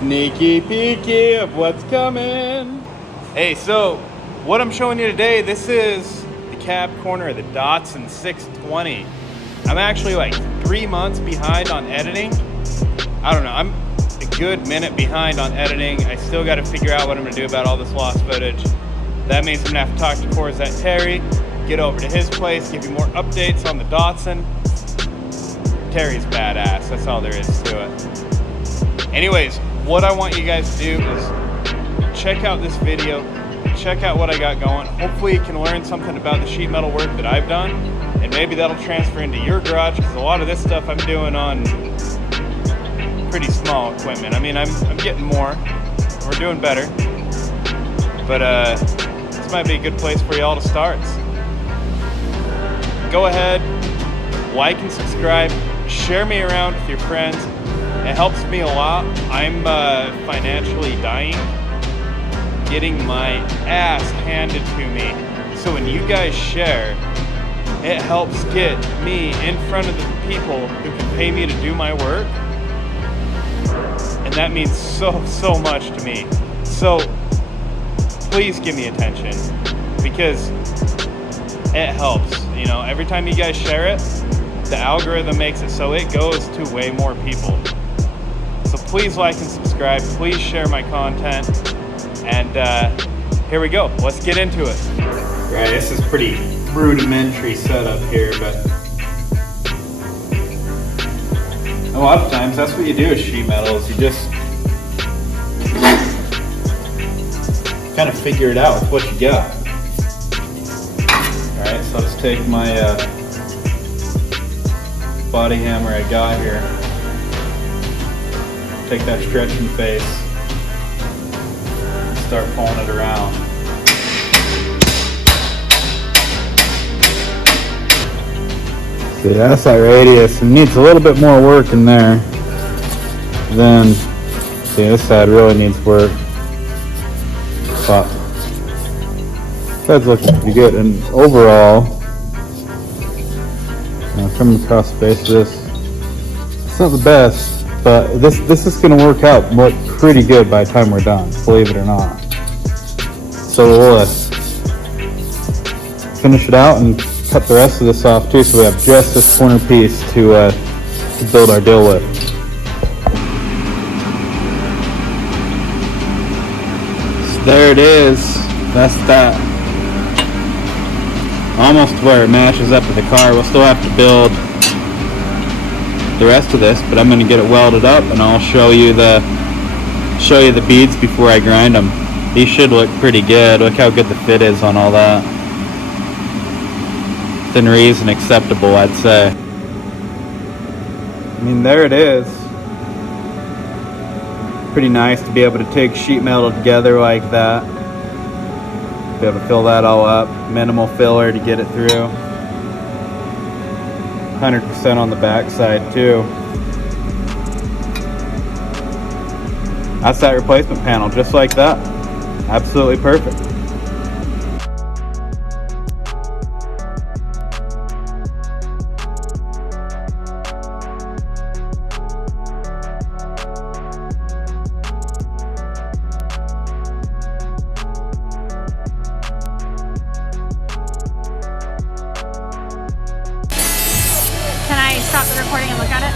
Sneaky peeky of what's coming. Hey, so what I'm showing you today, this is the cab corner of the Datsun 620. I'm actually like 3 months behind on editing. I don't know, I'm a good minute behind on editing. I still got to figure out what I'm going to do about all this lost footage. That means I'm going to have to talk to Corzette Terry, get over to his place, give you more updates on the Datsun. Terry's badass, that's all there is to it. Anyways, what I want you guys to do is check out this video, check out what I got going. Hopefully you can learn something about the sheet metal work that I've done, and maybe that'll transfer into your garage, because a lot of this stuff I'm doing on pretty small equipment. I mean, I'm getting more, we're doing better, but this might be a good place for y'all to start. Go ahead, like and subscribe, share me around with your friends. It helps me a lot. I'm financially dying, getting my ass handed to me. So when you guys share, it helps get me in front of the people who can pay me to do my work. And that means so much to me. So please give me attention, because it helps. You know, every time you guys share it, the algorithm makes it so it goes to way more people. So please like and subscribe, please share my content, and here we go, let's get into it. Right, this is pretty rudimentary setup here, but a lot of times that's what you do with sheet metal, is you just kind of figure it out with what you got. Alright, so let's take my body hammer I got here. Take that stretching face, start pulling it around. See, that's that radius. It needs a little bit more work in there. Then, see, this side really needs work. But that's looking pretty good. And overall, coming across the face of this, it's not the best. But this is going to work out pretty good by the time we're done, believe it or not. So we'll finish it out and cut the rest of this off too, so we have just this corner piece to build our deal with. So there it is. That's that. Almost where it matches up with the car. We'll still have to build the rest of this, but I'm going to get it welded up, and I'll show you the beads before I grind them. These should look pretty good. Look how good the fit is on all that. Within reason, acceptable, I'd say. I mean, there it is. Pretty nice to be able to take sheet metal together like that. Be able to fill that all up. Minimal filler to get it through. 100% on the back side too. That's that replacement panel, just like that. Absolutely perfect. Can I stop the recording and look at it?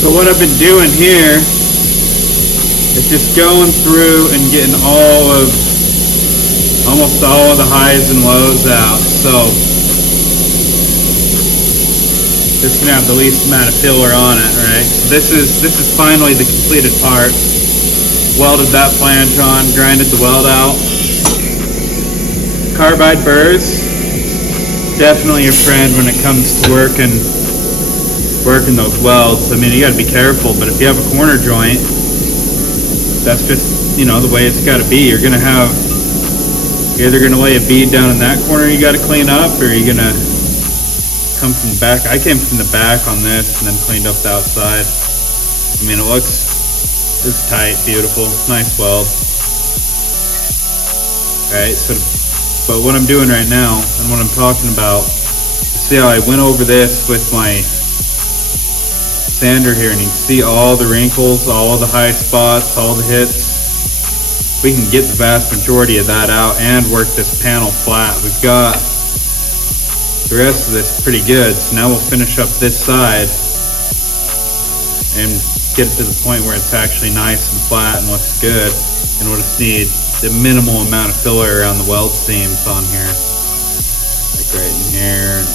So what I've been doing here is just going through and getting almost all of the highs and lows out. So this is gonna have the least amount of filler on it, right? This is finally the completed part. Welded that flange on, grinded the weld out. Carbide burrs, definitely your friend when it comes to working those welds. I mean, you gotta be careful, but if you have a corner joint, that's just, you know, the way it's gotta be. You're gonna have, you're either gonna lay a bead down in that corner you gotta clean up, or you're gonna come from the back. I came from the back on this and then cleaned up the outside. I mean, it's tight, beautiful, nice weld. Alright, so, but what I'm doing right now, and what I'm talking about, see how I went over this with my sander here, and you can see all the wrinkles, all the high spots, all the hits. We can get the vast majority of that out and work this panel flat. We've got the rest of this pretty good, so now we'll finish up this side and get it to the point where it's actually nice and flat and looks good. And we'll just need the minimal amount of filler around the weld seams on here, like right in here and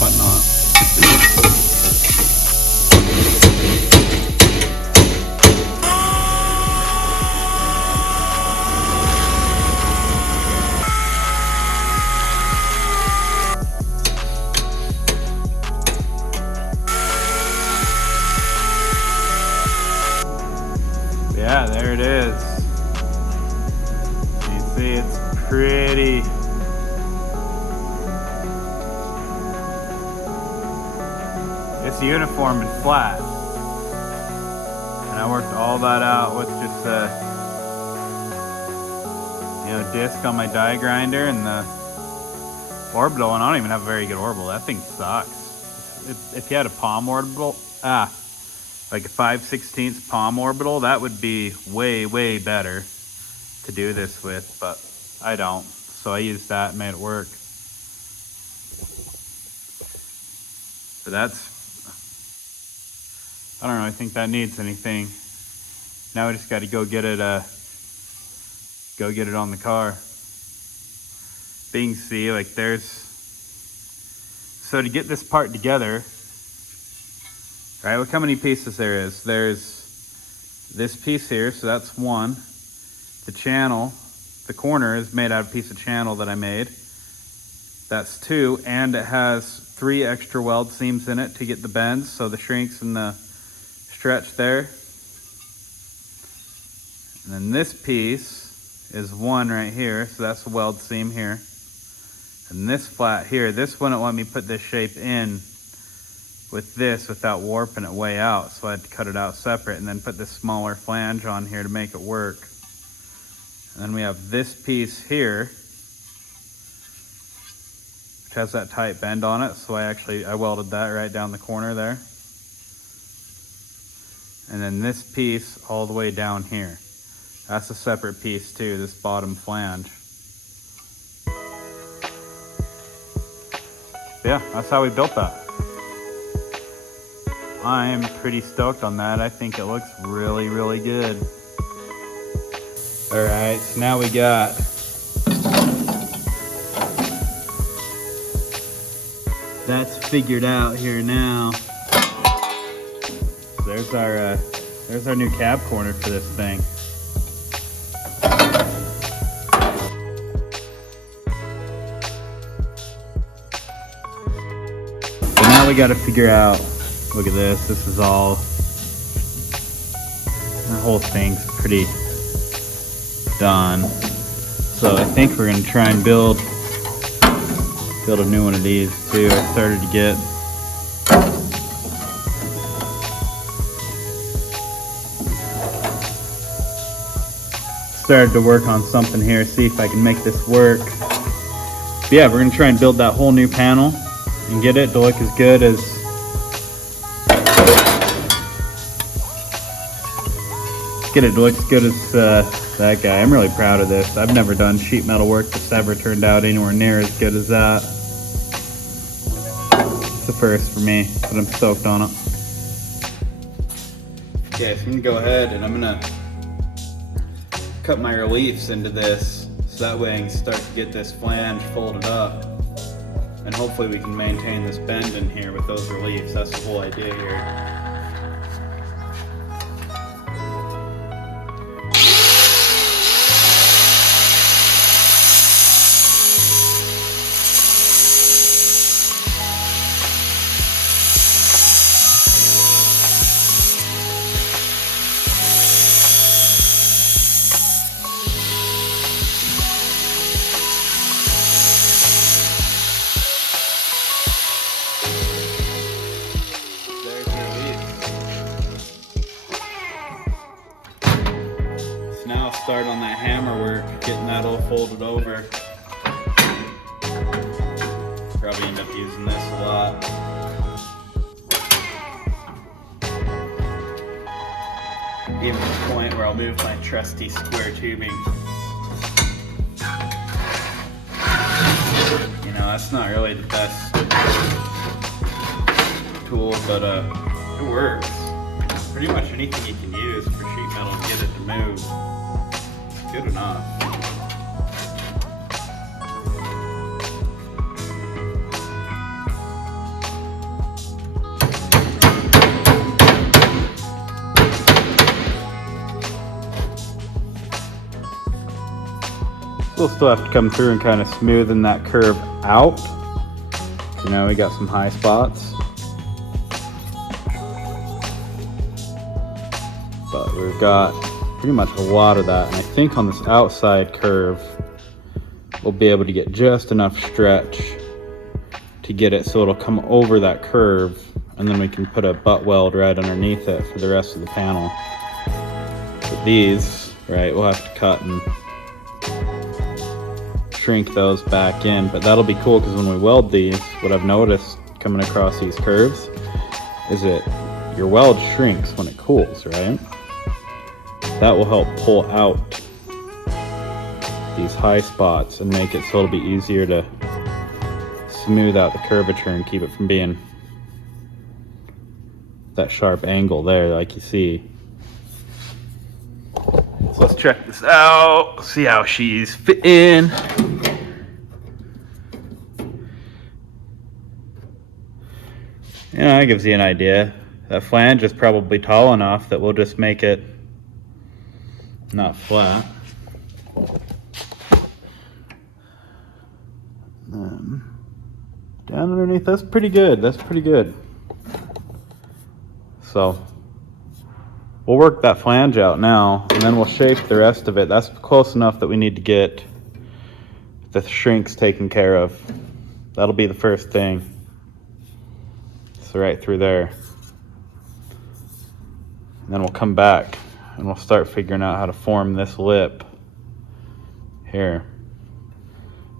whatnot. Yeah, there it is. You see, it's pretty. It's uniform and flat. And I worked all that out with just a, disc on my die grinder and the orbital, and I don't even have a very good orbital. That thing sucks. If you had a palm orbital, like a 5/16 palm orbital, that would be way better to do this with, but I don't. So I used that and made it work. So that's, I don't really think that needs anything. Now we just got to go get it on the car. But you can see, like, so to get this part together, right, look how many pieces there is. There's this piece here, so that's one. The channel, the corner is made out of a piece of channel that I made. That's two, and it has 3 extra weld seams in it to get the bends, so the shrinks and the stretch there. And then this piece is 1 right here, so that's a weld seam here. And this flat here, this wouldn't let me put this shape in with this without warping it way out, so I had to cut it out separate and then put this smaller flange on here to make it work. And then we have this piece here, which has that tight bend on it, so I welded that right down the corner there. And then this piece all the way down here, that's a separate piece too, this bottom flange. Yeah, that's how we built that. I'm pretty stoked on that. I think it looks really good. All right, so now we got that's figured out here now. So there's our new cab corner for this thing. So now we got to figure out. Look at this. This is all. The whole thing's pretty done. So I think we're gonna try and build a new one of these too. I started to work on something here, see if I can make this work. But yeah, we're gonna try and build that whole new panel and get it to look as good as that guy. I'm really proud of this. I've never done sheet metal work that's ever turned out anywhere near as good as that. It's a first for me, but I'm stoked on it. Okay, so I'm gonna go ahead and I'm gonna cut my reliefs into this, so that way I can start to get this flange folded up. And hopefully we can maintain this bend in here with those reliefs. That's the whole idea here. start on that hammer work, getting that all folded over. Probably end up using this a lot. Even to the point where I'll move my trusty square tubing. You know, that's not really the best tool, but it works. Pretty much anything you can use for sheet metal to get it to move, good enough. We'll still have to come through and kind of smoothen that curve out. So now we got some high spots. But we've got pretty much a lot of that. And I think on this outside curve, we'll be able to get just enough stretch to get it so it'll come over that curve. And then we can put a butt weld right underneath it for the rest of the panel. But these, right, we'll have to cut and shrink those back in, but that'll be cool because when we weld these, what I've noticed coming across these curves is that your weld shrinks when it cools, right? That will help pull out these high spots and make it so it'll be easier to smooth out the curvature and keep it from being that sharp angle there like you see. So let's check this out, see how she's fitting. Yeah, that gives you an idea. That flange is probably tall enough that we'll just make it not flat. Down underneath, that's pretty good. That's pretty good. So we'll work that flange out now, and then we'll shape the rest of it. That's close enough that we need to get the shrinks taken care of. That'll be the first thing. So right through there. And then we'll come back and we'll start figuring out how to form this lip here.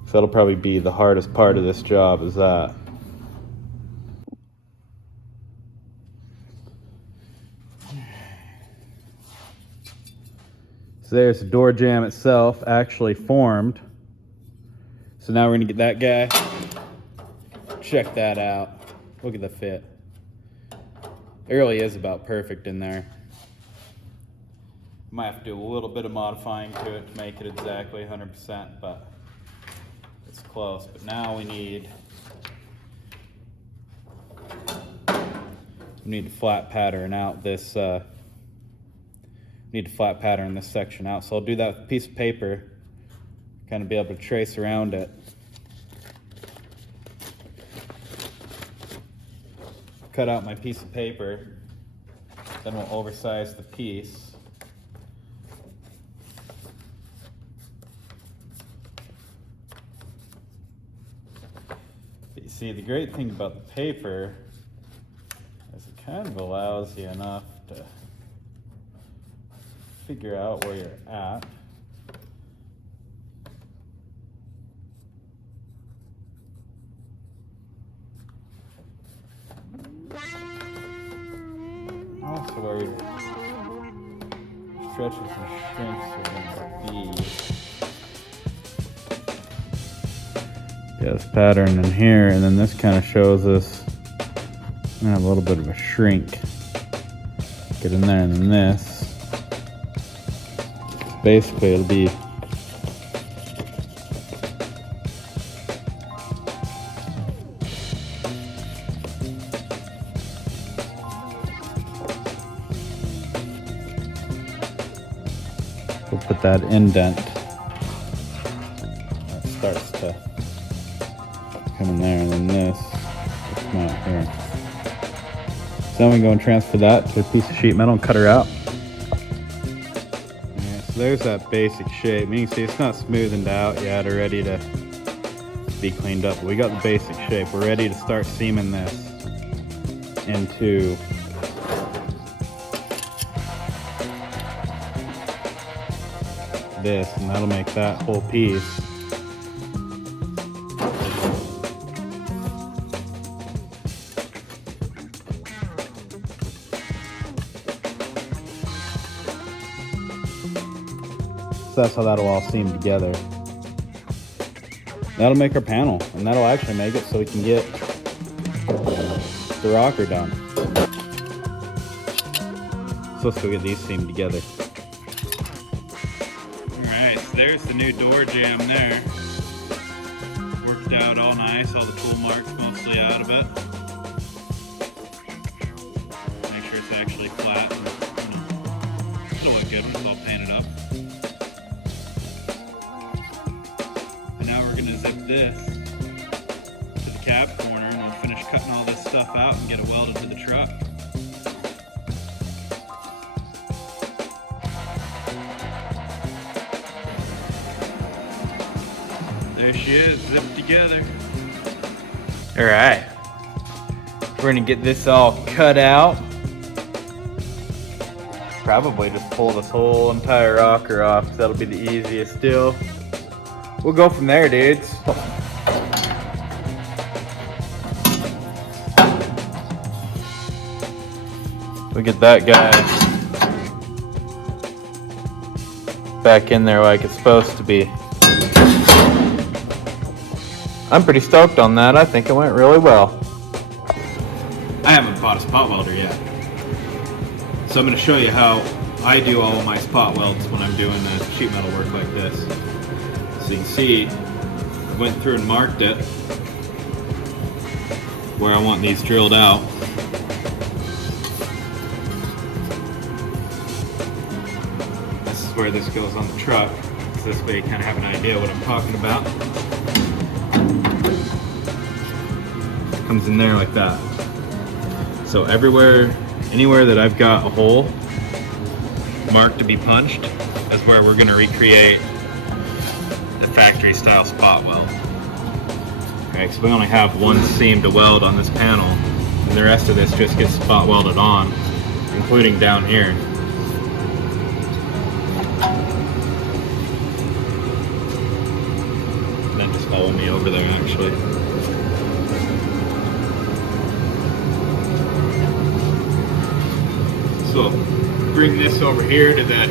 So that'll probably be the hardest part of this job, is that. So there's the door jamb itself actually formed. So now we're gonna get that guy. Check that out. Look at the fit. It really is about perfect in there. Might have to do a little bit of modifying to it to make it exactly 100%, but it's close. But now we need to flat pattern out this flat pattern this section out. So I'll do that with a piece of paper, kind of be able to trace around it. Cut out my piece of paper, then we'll oversize the piece. But you see, the great thing about the paper is it kind of allows you enough to figure out where you're at. Also where we stretches and shrinks are going to be. Yeah, this pattern in here, and then this kind of shows us I'm gonna have a little bit of a shrink. Get in there, and then this. Basically, it'll be we'll put that indent that starts to come in there, and then this will come out here. So then we go and transfer that to a piece of sheet metal and cut her out. Yeah, so there's that basic shape. You can see it's not smoothened out yet or ready to be cleaned up, but we got the basic shape. We're ready to start seaming this into this, and that'll make that whole piece. So that's how that'll all seam together. That'll make our panel, and that'll actually make it so we can get the rocker done. So let's go get these seamed together. Alright, so there's the new door jamb there. Worked out all nice, all the tool marks mostly out of it. Make sure it's actually flat and, it'll look good when it's all painted up. And now we're gonna zip this to the cab corner and we'll finish cutting all this stuff out and get it welded to the truck. There she is, zipped together. All right, we're gonna get this all cut out. Probably just pull this whole entire rocker off, because that'll be the easiest deal. We'll go from there, dudes. Look at that guy back in there like it's supposed to be. I'm pretty stoked on that. I think it went really well. I haven't bought a spot welder yet. So I'm going to show you how I do all of my spot welds when I'm doing the sheet metal work like this. So you can see, I went through and marked it where I want these drilled out. This is where this goes on the truck. So this way you kind of have an idea what I'm talking about. Comes in there like that. So everywhere, anywhere that I've got a hole marked to be punched is where we're going to recreate the factory style spot weld. Okay, so we only have one seam to weld on this panel, and the rest of this just gets spot welded on, including down here. And then just follow me over there actually. So bring this over here to that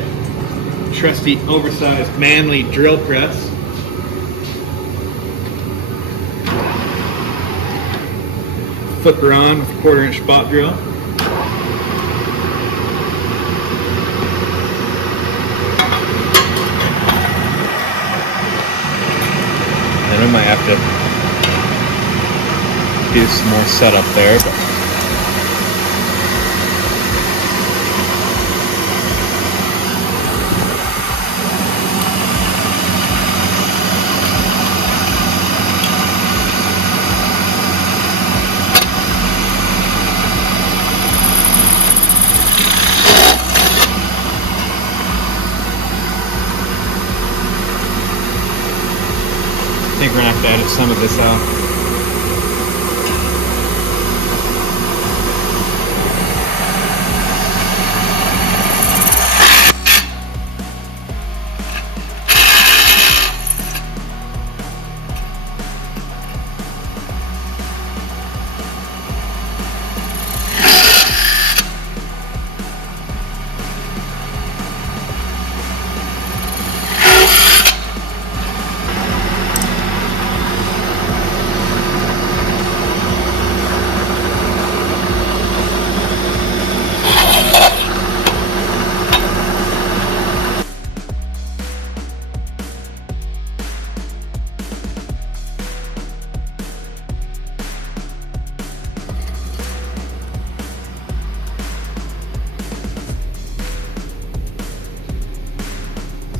trusty oversized manly drill press. Flip her on with a 1/4 inch spot drill. Then we might have to do some more setup there, but I think we're gonna have to edit some of this out.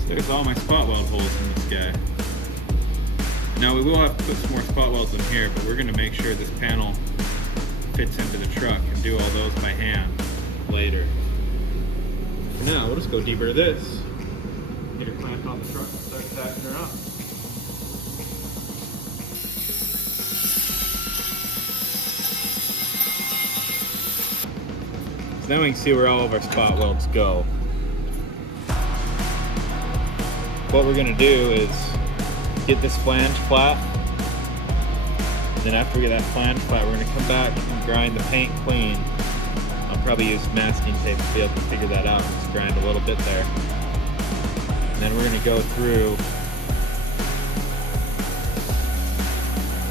There's all my spot weld holes in this guy. Now we will have to put some more spot welds in here, but we're going to make sure this panel fits into the truck and do all those by hand later. For now, we'll just go deburr this, get her clamped on the truck and start tacking her up. So now we can see where all of our spot welds go. what we're gonna do is get this flange flat. Then after we get that flange flat, we're gonna come back and grind the paint clean. I'll probably use masking tape to be able to figure that out. Just grind a little bit there. And then we're gonna go through,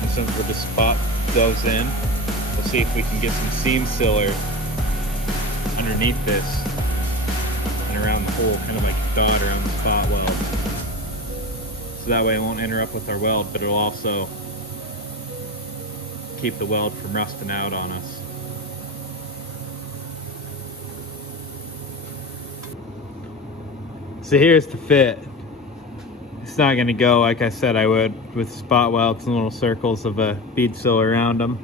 and since we'll just spot those in, we'll see if we can get some seam sealer underneath this and around the hole, kind of like a dot around the spot weld. So that way it won't interrupt with our weld, but it'll also keep the weld from rusting out on us. So here's the fit. It's not gonna go like I said I would with spot welds and little circles of a bead seal around them,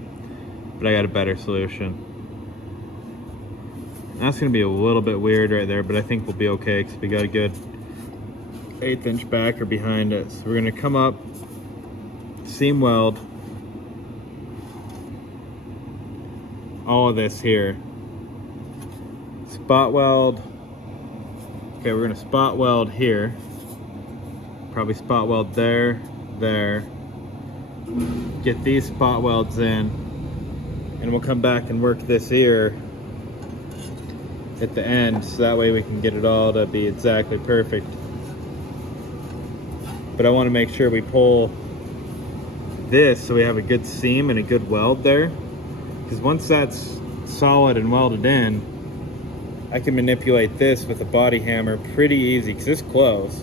but I got a better solution. That's gonna be a little bit weird right there, but I think we'll be okay because we got a good 1/8 inch backer behind it. So we're gonna come up, seam weld all of this here. Spot weld. Okay, we're gonna spot weld here. Probably spot weld there, there. Get these spot welds in, and we'll come back and work this ear at the end, so that way we can get it all to be exactly perfect. But I want to make sure we pull this so we have a good seam and a good weld there, because once that's solid and welded in, I can manipulate this with a body hammer pretty easy, because it's close.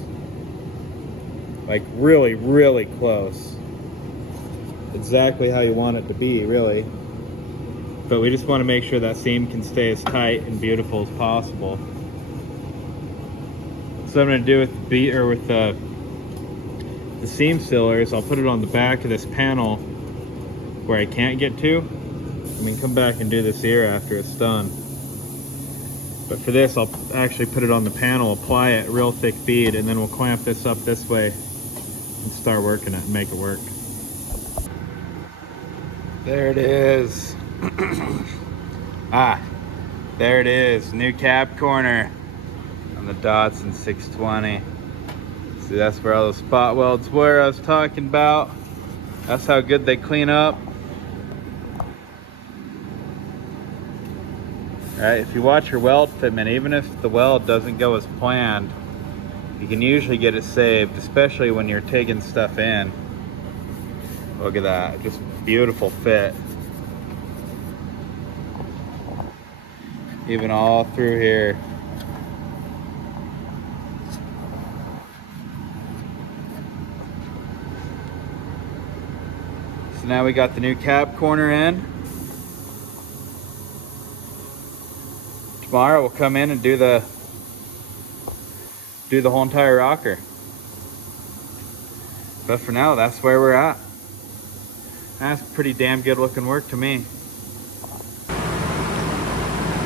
Like really, really close. Exactly how you want it to be, really. But we just want to make sure that seam can stay as tight and beautiful as possible. So what I'm going to do with the seam sealers, I'll put it on the back of this panel where I can't get to. I mean, come back and do this ear after it's done. But for this, I'll actually put it on the panel, apply it, real thick bead, and then we'll clamp this up this way and start working it and make it work. There it is. There it is. New cap corner on the Datsun 620. See, that's where all those spot welds were I was talking about. That's how good they clean up. Alright, if you watch your weld fitment, even if the weld doesn't go as planned, you can usually get it saved, especially when you're taking stuff in. Look at that, just beautiful fit. Even all through here. So now we got the new cap corner in. Tomorrow we'll come in and do the whole entire rocker. But for now, that's where we're at. That's pretty damn good looking work to me.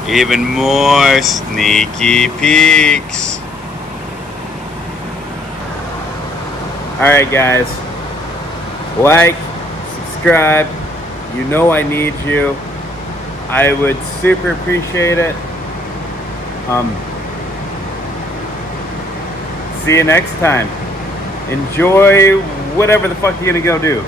Even more sneaky peeks. Alright guys, like, subscribe, you know I need you. I would super appreciate it. See you next time. Enjoy whatever the fuck you're gonna go do.